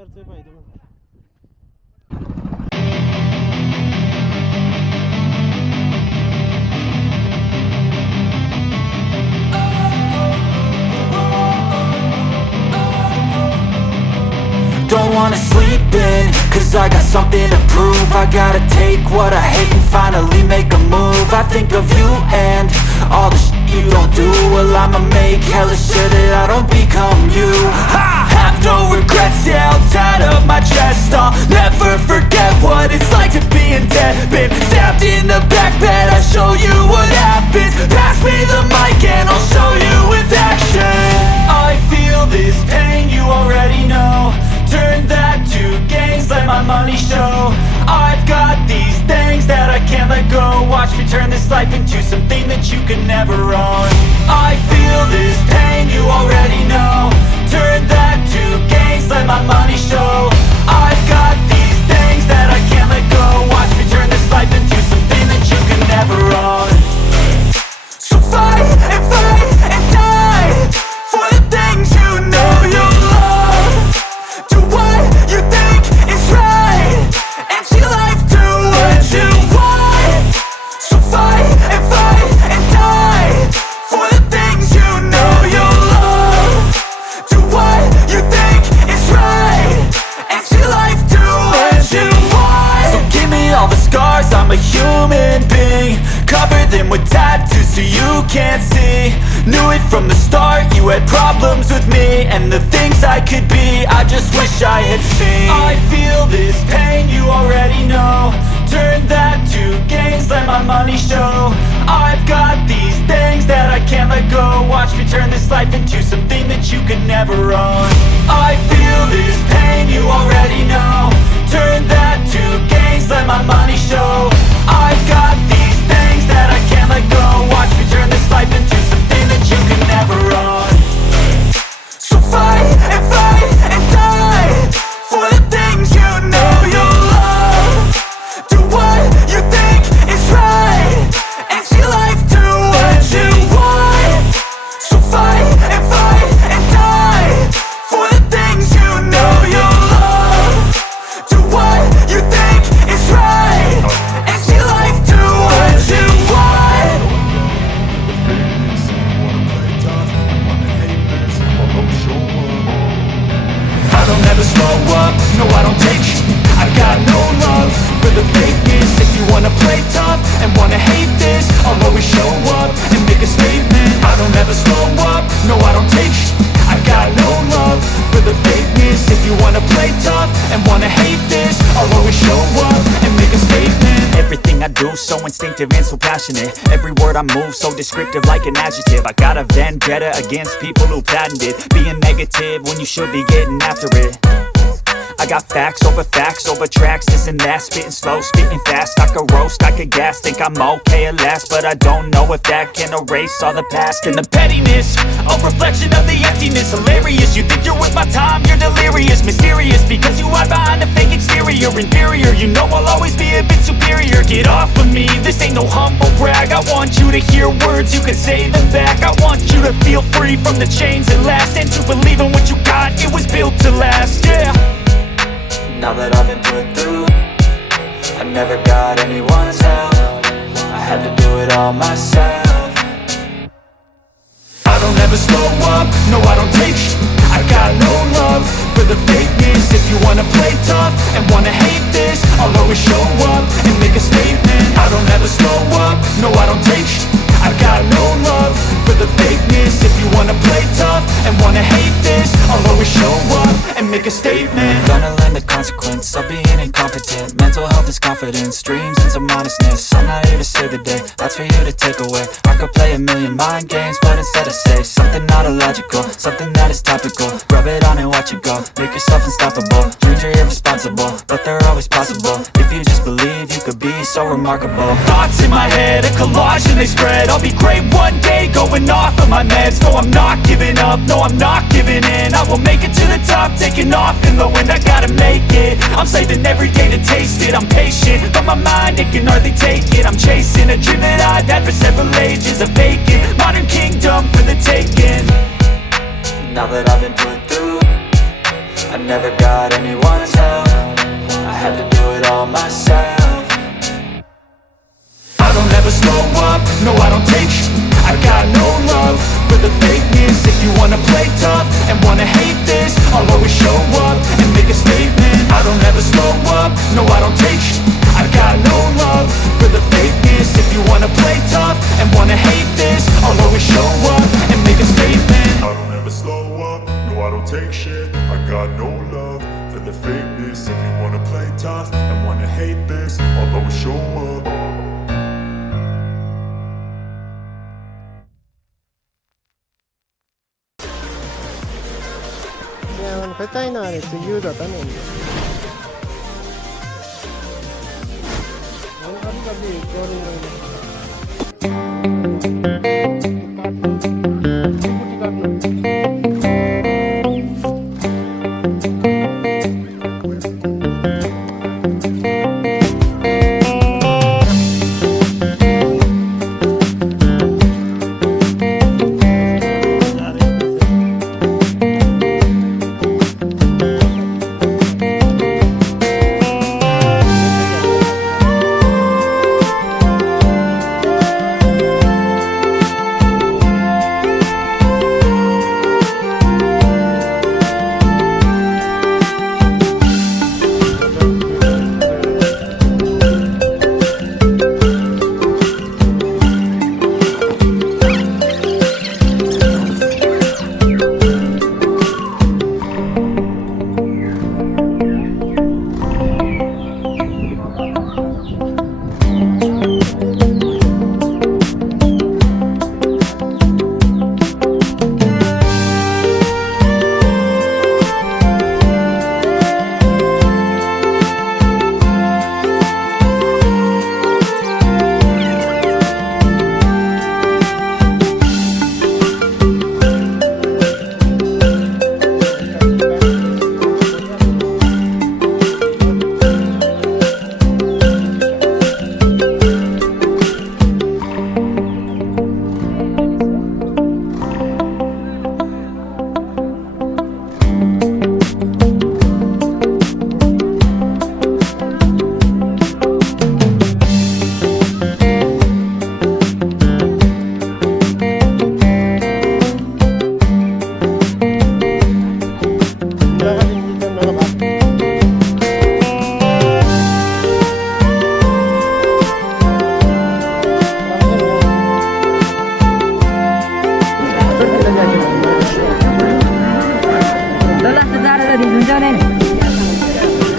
विचारतोय पाहिजे मग. Don't wanna sleep in, cause I got something to prove. I gotta take what I hate and finally make a move. I think of you and all the shit you don't do. Well, I'ma make hella sure that I don't become you. I have no regrets, yeah, I'll tie up my chest. I'll never forget what it's like to be in debt. Been stabbed in the back bed, I'll show you what happens. Pass me the mic and I'll show you with action. I feel this pain, you already know. Turn that to gains, let my money show. I've got these things that I can't let go. Watch me turn this life into something that you can never own. I feel this pain, you already know. Turn that to gains, let my money show. I've got these things that I can't let go. Watch me turn this life into something that you can never own. So fight and die for the things you know you love. Do what you think is right, and see life do what you want. So fight and die for the things you know you love. Do what you think is right, and see life do what you want. So give me all the scars, I'm a human being. Cover them with tattoos so you can't see. Knew it from the start, you had problems with me and the things I could be, I just wish I had seen. I feel this pain, you already know. Turn that to gains, let my money show. I've got these things that I can't let go. Watch me turn this life into something that you can never own. I feel this pain, you already know. Turn that to gains, let my money show. I've got these things that I can't let go. Watch me turn this life into something that you can never own. So fight and die for the things you know you love. Do what you think is right, and see life do what you want. So fight and die for the things you know you love. Do what you think is right, and see life do what you want. I don't ever slow up, no I don't take shit. I got no love for the fakeness. If you wanna play tough and wanna hate this, I'll always show up and make a statement. I don't ever slow up, no I don't take shit. I got no love for the fakeness. If you wanna play tough and wanna hate this, I'll always show up and make a statement. Everything I do so instinctive and so passionate. Every word I move so descriptive like an adjective. I got a vendetta against people who patented being negative when you should be getting after it. I got facts over tracks, this and that. Spitting slow, spitting fast. I could roast, I could gas. Think I'm okay at last, but I don't know if that can erase all the past. And the pettiness, a reflection of the emptiness. Hilarious, you think you're worth my time, you're delirious. Mysterious, because you hide behind a fake exterior. Inferior, you know I'll always be a bit superior. Get off of me, this ain't no humble brag. I want you to hear words, you can say them back. I want you to feel free from the chains that last, and to believe in what you got, it was built to last, yeah. Now that I've been put through, I never got anyone's help. I had to do it all myself. I don't ever slow up, no I don't take shit. I got no love for the fakeness. If you wanna play tough and wanna hate this, I'll always show up and make a statement. I don't ever slow up, no I don't take shit. I got no love for the fakeness. If you wanna play tough and wanna hate this, I'll always show up and make a statement. Gonna learn the consequence of being incompetent. Mental health is confidence, dreams and some honestness. I'm not here to save the day, that's for you to take away. I could play a million mind games, but instead I say something not illogical, something that is topical. Rub it on and watch it go, make yourself unstoppable. Dreams are irresponsible, but they're always possible. If you just believe, you could be so remarkable. Thoughts in my head, a collage and they spread. I'll be great one day, going off of my meds. No, I'm not giving up, no, I'm not giving in. I will make it to the top, taking off in the wind. I gotta make it, I'm saving every day to taste it. I'm patient, but my mind, it can hardly take it. I'm chasing a dream that I've had for several ages. A vacant, modern kingdom for the taking. Now that I've been put through, I never got anyone's help. I had to do it all myself. I don't ever slow up, no I don't take sh**. I got no love for the fakeness. If you wanna play tough and wanna hate this, I'll always show up and make a statement. I don't ever slow up, no I don't take sh**. I got no love for the fakeness. If you wanna play tough and wanna hate this, I'll always show up and make a statement. I don't ever slow up, no I don't take shit. I got no love for the fakeness. If you wanna play tough and wanna hate this, I'll always show up. Kaya Khotang này thì dư được tao này. Muốn ăn cái gì cho đi này.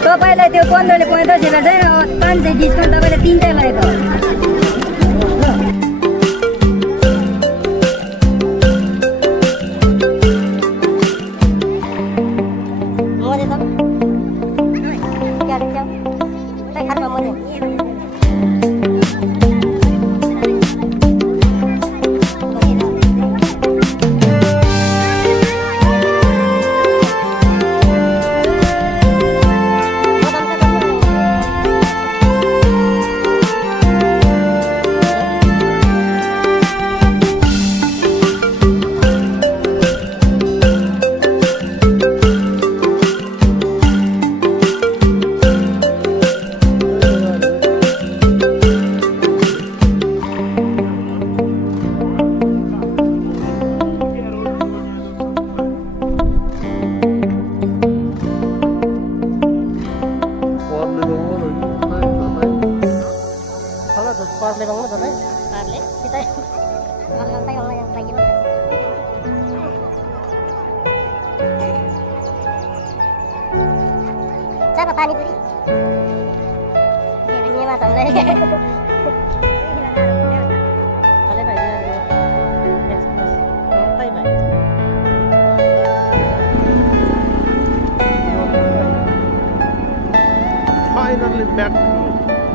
तपाईँलाई त्यो 15ले 85 हेर्दा चाहिँ 500 discount तपाईँले 300 गरेको Parle banget tuh, parle. Kita lantai orang yang kayak gimana? Siapa pani puri? Ini mas Andre. Boleh pak ya? Express. Lantai pak. Finally back to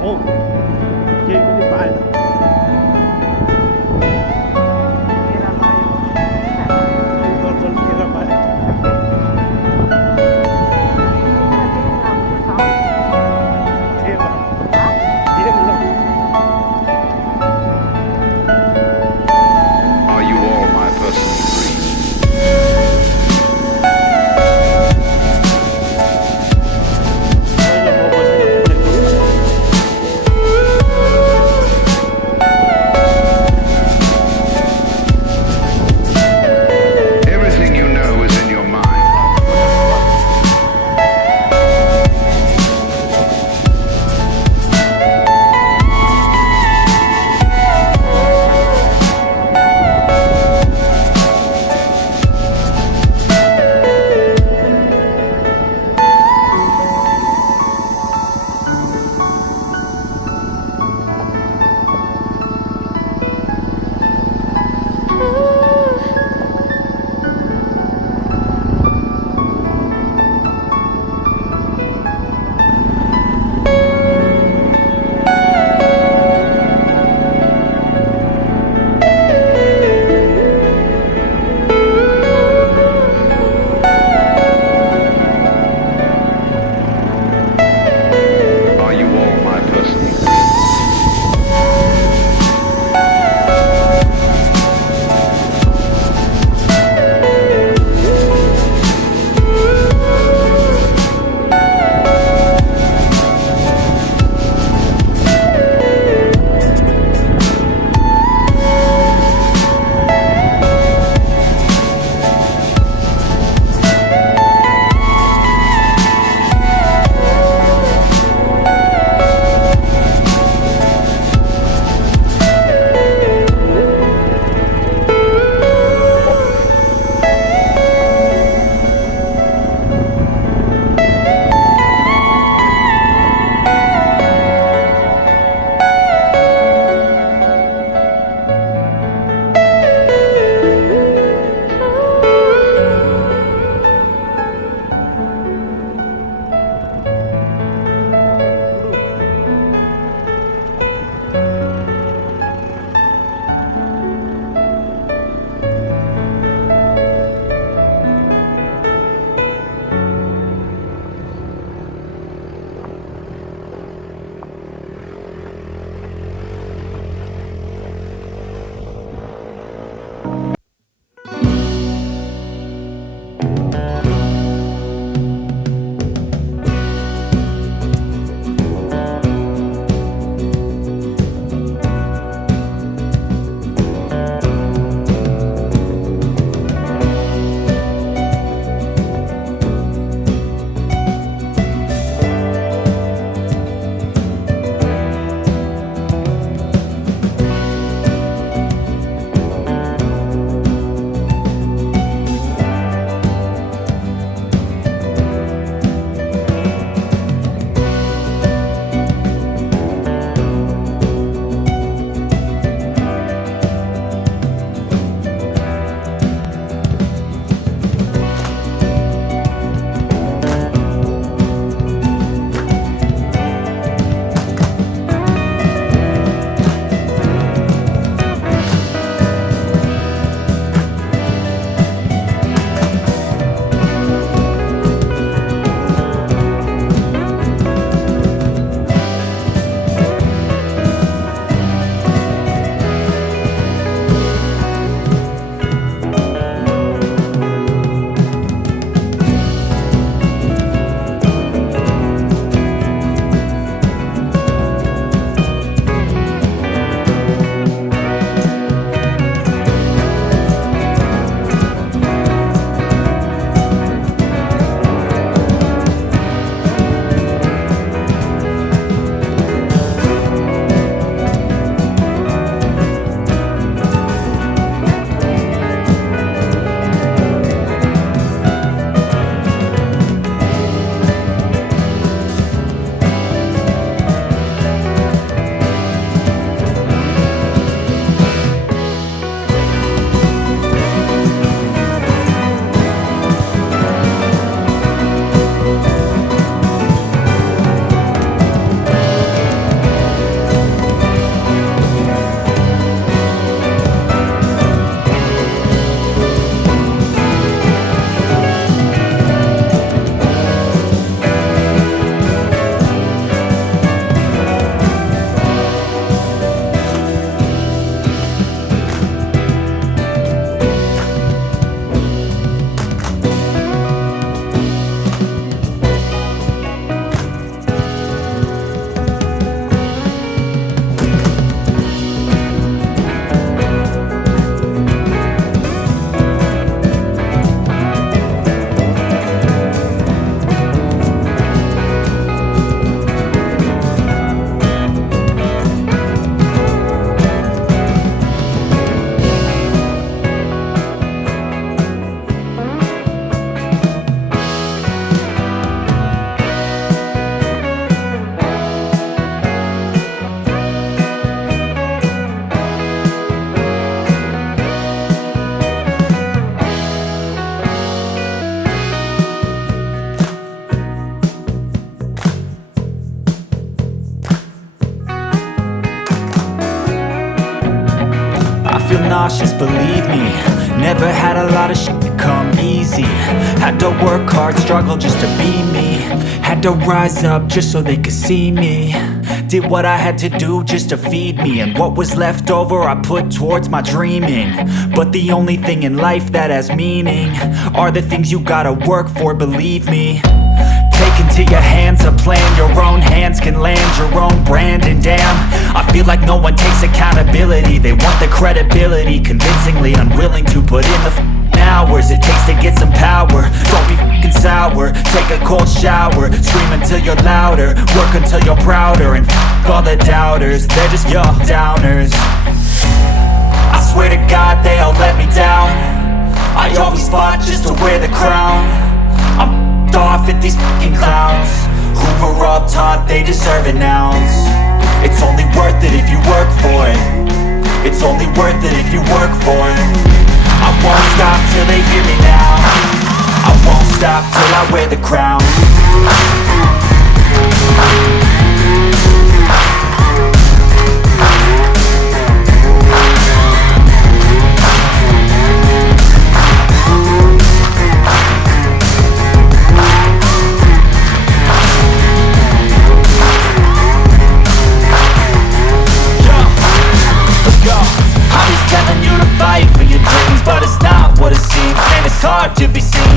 home. Give me the pilot. Are you all my personal dreams? nauseous, believe me. Never had a lot of shit come easy. Had to work hard, struggle just to be me. Had to rise up just so they could see me. Did what I had to do just to feed me, and what was left over I put towards my dreaming. But the only thing in life that has meaning are the things you gotta work for, believe me. Take into your hands a plan, your own hands can land your own brand. And damn, I feel like no one takes accountability. They want the credibility, convincingly unwilling to put in the hours it takes to get some power. Don't be f***ing sour, take a cold shower. Scream until you're louder, work until you're prouder. And f*** all the doubters, they're just your downers. I swear to God they all let me down. I always fought just to wear the crown. I'm off at these fucking clowns who were all taught they deserve an ounce. It's only worth it if you work for it. It's only worth it if you work for it. I won't stop till they hear me now. I won't stop till I wear the crown. Telling you to fight for your dreams, but it's not what it seems. And it's hard to be seen